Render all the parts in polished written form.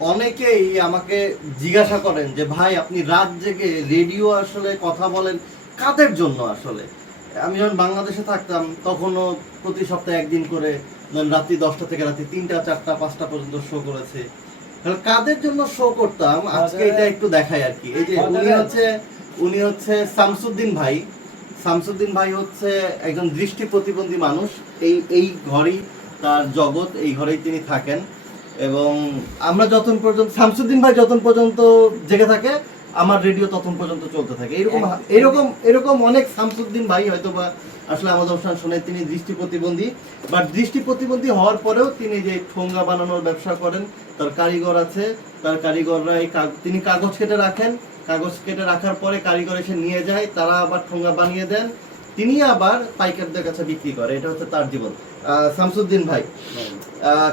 অনেকেই আমাকে জিজ্ঞাসা করেন যে ভাই আপনি রাত জেগে রেডিও আসলে কথা বলেন কাদের জন্য আসলে। আমি যখন বাংলাদেশে থাকতাম তখনও প্রতি সপ্তাহে একদিন করে রাত্রি 10টা থেকে রাত্রি 3টা 4টা 5টা পর্যন্ত শো করেছে। তাহলে কাদের জন্য শো করতাম আজকে এটা একটু দেখাই আর কি। এই যে উনি হচ্ছে শামসুদ্দিন ভাই। শামসুদ্দিন ভাই হচ্ছে একজন দৃষ্টি প্রতিবন্ধী মানুষ। এই ঘরেই তার জগৎ, এই ঘরেই তিনি থাকেন। এবং আমরা যতক্ষণ পর্যন্ত শামসুদ্দিন ভাই যতক্ষণ পর্যন্ত জেগে থাকে আমার রেডিও ততক্ষণ পর্যন্ত চলতে থাকে। এরকম অনেক শামসুদ্দিন ভাই হয়তো বা আসলে আমাদের অনুষ্ঠান শুনে। তিনি দৃষ্টি প্রতিবন্ধী, বাট দৃষ্টি প্রতিবন্ধী হওয়ার পরেও তিনি যে ঠোঙ্গা বানানোর ব্যবসা করেন, তার কারিগর আছে। তার কারিগররা তিনি কাগজ কেটে রাখেন, কাগজ কেটে রাখার পরে কারিগর এসে নিয়ে যায়, তারা আবার ঠোঙ্গা বানিয়ে দেন, তিনি আবার পাইকারদের কাছে বিক্রি করে। এটা হচ্ছে তার জীবন। শামসুদ্দিন ভাই,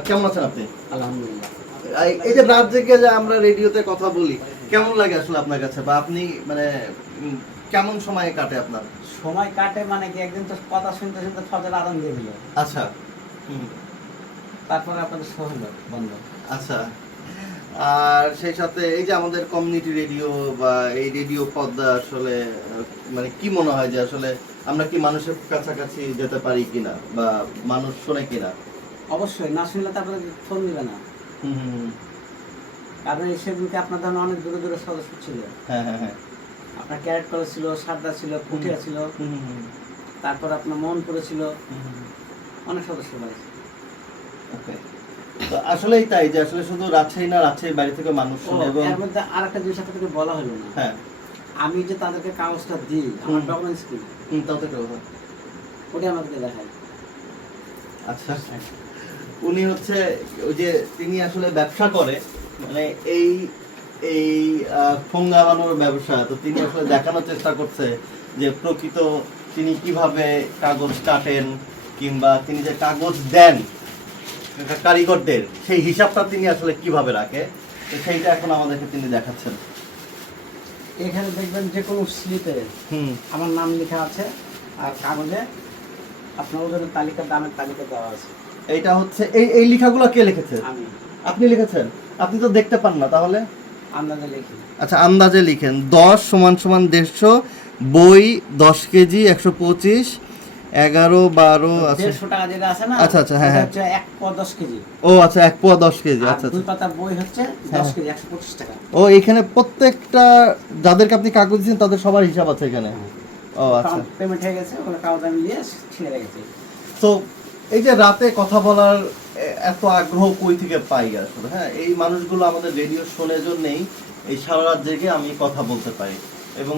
কেমন আছেন আপনি? আলহামদুলিল্লাহ। এই যে রাত জেগে যে আমরা রেডিওতে কথা বলি, কেমন লাগে আসলে আপনার কাছে, বা আপনি মানে কেমন সময় কাটে আপনার? সময় কাটে মানে কি, একদিন তো কথা শুনতে শুনতে ফজর আজান দিয়ে দিল, আচ্ছা। তারপরে আপনাদের শো হলো বন্ধ। আচ্ছা। আর সেই সাথে এই যে আমাদের কমিউনিটি রেডিও বা এই রেডিও পদ্মা আসলে মানে কি মনে হয় যে আসলে আমরা কি মানুষের কাছাকাছি যেতে পারি কিনা, বা মানুষ শোনে কিনা? অবশ্যই, না শুনলে তারপরে ফোন দিবে না। কারণ সেদিনকে আপনার ধরেন অনেক দূরে দূরে সদস্য ছিল। হ্যাঁ হ্যাঁ হ্যাঁ। আপনার ক্যারেট কলেজ ছিল, সারদা ছিল, পুঠিয়া ছিল, তারপর আপনার মোহনপুরে ছিল, অনেক সদস্য বাড়ছে। ওকে। তো আসলেই তাই যে আসলে শুধু রাজশাহী না, রাজশাহীর বাড়ি থেকে মানুষ শুনে। এবং এর মধ্যে আর একটা জিনিস আপনাকে বলা হলো না। হ্যাঁ, আমি যে তাদেরকে কাগজটা দিই, আমার ডকুমেন্টস কি, তাতে কথা। ওটা আমাদেরকে দেখায়। আচ্ছা, উনি হচ্ছে ওই যে তিনি আসলে ব্যবসা করে, মানে এই এই ঠোঙ্গা বানানোর ব্যবসা। তো তিনি আসলে দেখানোর চেষ্টা করছে যে প্রকৃত তিনি কিভাবে কাগজ কাটেন, কিংবা তিনি যে কাগজ দেন কারিগরদের, সেই হিসাবটা তিনি আসলে কিভাবে রাখে, তো সেইটা এখন আমাদেরকে তিনি দেখাচ্ছেন। এখানে দেখবেন যে কোনো স্লিপে আমার নাম লেখা আছে, আর কাগজে আপনার ওজনের তালিকা, দামের তালিকা দেওয়া আছে। এইটা হচ্ছে এই লেখাগুলো কে লিখেছে? আমি। আপনি লিখেছেন? আপনি তো দেখতে পান না, তাহলে আন্দাজে লিখি। আচ্ছা, আন্দাজে লিখেন। 10 = 150, বই 10 কেজি 125, 11 12 আছে 150 টাকা যেটা আছে না, আচ্ছা আচ্ছা, হ্যাঁ হ্যাঁ, হচ্ছে 1 পোয়া 10 কেজি। ও আচ্ছা, 1 পোয়া 10 কেজি। আর আচ্ছা দুই আচ্ছা। পাতা বই হচ্ছে 10 কেজি 125 টাকা। ও, এখানে প্রত্যেকটা যাদেরকে আপনি কাগজ দিয়েছেন তাদের সবার হিসাব আছে এখানে। ও আচ্ছা, পেমেন্ট হয়ে গেছে, ওগুলো কাগজ আমি নিয়ে ছিঁড়ে রেখেছি। তো এই যে রাতে কথা বলার এত আগ্রহ কই থেকে পাই আসলে? হ্যাঁ, এই মানুষগুলো আমাদের রেডিও শোনার জন্যই এই সারা রাত জেগে আমি কথা বলতে পারি। এবং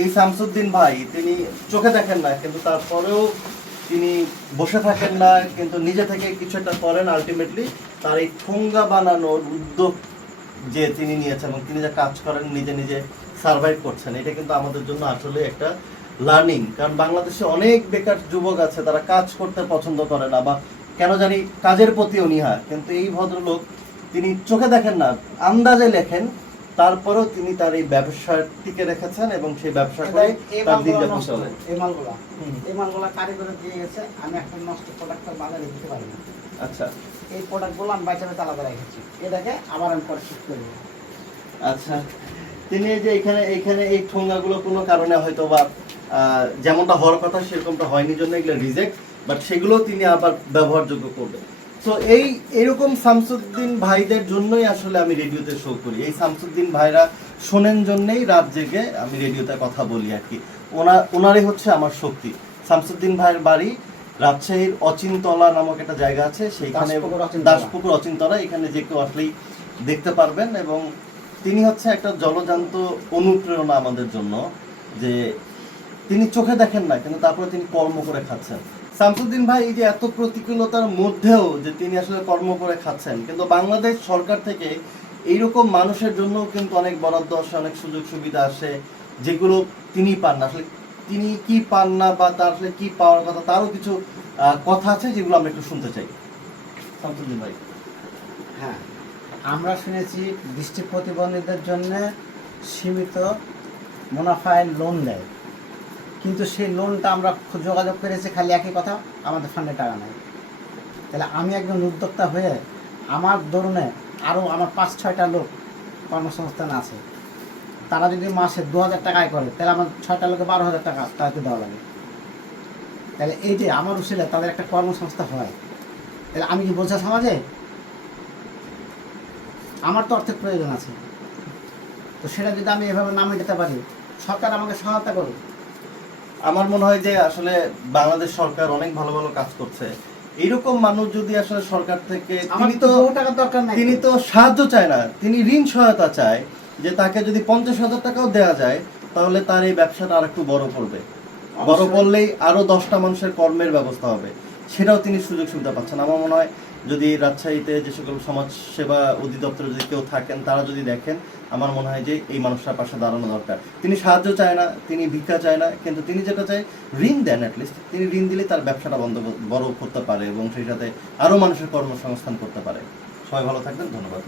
এই শামসুদ্দিন ভাই, তিনি চোখে দেখেন না, কিন্তু তারপরেও তিনি বসে থাকেন না, কিন্তু নিজে থেকে কিছু একটা করেন। আলটিমেটলি তার এই ঠোঙ্গা বানানোর উদ্যোগ যে তিনি নিয়েছেন, এবং তিনি যে কাজ করেন, নিজে নিজে সার্ভাইভ করছেন, এটা কিন্তু আমাদের জন্য আসলে একটা লার্নিং। কারণ বাংলাদেশে অনেক বেকার যুবক আছে, তারা কাজ করতে পছন্দ করে না, বা কেন জানি কাজের প্রতি অনীহা। কিন্তু এই ভদ্রলোক, তিনি চোখে দেখেন না, আন্দাজে লেখেন, তারপরেও তিনি তার এই ব্যবসার টিকে রেখেছেন, এবং সেই ব্যবসা করে তার দিন যাপন চলে। এই মালগুলা কারিগরে দিয়ে গেছে, আমি একটা নষ্ট প্রোডাক্ট বাজারে দিতে পারি না। আচ্ছা, এই প্রোডাক্টগুলো আমি বাইচাবে আলাদা রেখেছি, এটাকে আবার আমি পরে শিফট করবো। আচ্ছা, তিনি এই যে এইখানে এই ঠোঙ্গাগুলো কোনো কারণে হয়তো বা যেমনটা হওয়ার কথা সেরকমটা হয়নি জন্য এগুলো রিজেক্ট, বাট সেগুলো তিনি আবার ব্যবহারযোগ্য করবেন। তো এরকম শামসুদ্দিন ভাইদের জন্যই আসলে আমি রেডিওতে শো করি। এই শামসুদ্দিন ভাইরা শোনেন জন্যই রাত জেগে আমি রেডিওতে কথা বলি আর কি। ওনারই হচ্ছে আমার শক্তি। শামসুদ্দিন ভাইয়ের বাড়ি রাজশাহীর অচিনতলা নামক একটা জায়গা আছে, সেইখানে দাসপুকুর অচিনতলা। এখানে যে কেউ আসলেই দেখতে পারবেন। এবং তিনি হচ্ছে একটা জলজান্ত অনুপ্রেরণা আমাদের জন্য, যে তিনি চোখে দেখেন না, কিন্তু তারপরে তিনি কর্ম করে খাচ্ছেন। শামসুদ্দিন ভাই এই যে এত প্রতিকূলতার মধ্যেও যে তিনি আসলে কর্ম করে খাচ্ছেন, কিন্তু বাংলাদেশ সরকার থেকে এইরকম মানুষের জন্য কিন্তু অনেক বরাদ্দ আসে, অনেক সুযোগ সুবিধা আসে, যেগুলো তিনি পান না। আসলে তিনি কি পান না, বা তার আসলে কি পাওয়ার কথা, তারও কিছু কথা আছে যেগুলো আমরা একটু শুনতে চাই। শামসুদ্দিন ভাই। হ্যাঁ, আমরা শুনেছি দৃষ্টি প্রতিবন্ধীদের জন্য সীমিত মুনাফায় লোন দেয়, কিন্তু সেই লোনটা আমরা যোগাযোগ করেছি, খালি একই কথা, আমাদের ফান্ডে টাকা নেই। তাহলে আমি একজন উদ্যোক্তা হয়ে আমার দরুনে আরও আমার 5-6টা লোক কর্মসংস্থান আছে, তারা যদি মাসে 2,000 টাকা আয় করে, তাহলে আমার 6টা লোকে 12,000 টাকা তাদেরকে দেওয়া লাগে। তাহলে এই যে আমার উচিলে তাদের একটা কর্মসংস্থা হয়, তাহলে আমি কি বোঝা সমাজে? আমার তো অর্থের প্রয়োজন আছে, তো সেটা যদি আমি এভাবে না মেটাতে পারি, সরকার আমাকে সহায়তা করুক। আমার মনে হয় যে আসলে বাংলাদেশ সরকার অনেক ভালো ভালো কাজ করছে। এইরকম মানুষ যদি আসলে সরকার থেকে, আমার তিনি তো তো বহু টাকার দরকার নাই। তিনি তো সাহায্য চায় না, তিনি ঋণ সহায়তা চায়, যে তাকে যদি 50,000 টাকাও দেওয়া যায় তাহলে তার এই ব্যবসাটা আর একটু বড় করবে, বড় অবশ্যই। করলেই আরো 10টা মানুষের কর্মের ব্যবস্থা হবে, সেটাও তিনি সুযোগ সুবিধা পাচ্ছেন। আমার মনে হয় যদি রাজশাহীতে যে সকল সমাজ সেবা অধিদপ্তরে যদি কেউ থাকেন, তারা যদি দেখেন, আমার মনে হয় যে এই মানুষটার পাশে দাঁড়ানো দরকার। তিনি সাহায্য চায় না, তিনি ভিক্ষা চায় না, কিন্তু তিনি যেটা চায়, ঋণ দেন। অ্যাটলিস্ট তিনি ঋণ দিলে তার ব্যবসাটা বড় করতে পারে এবং সেই সাথে আরো মানুষের কর্মসংস্থান করতে পারে। সবাই ভালো থাকবেন, ধন্যবাদ।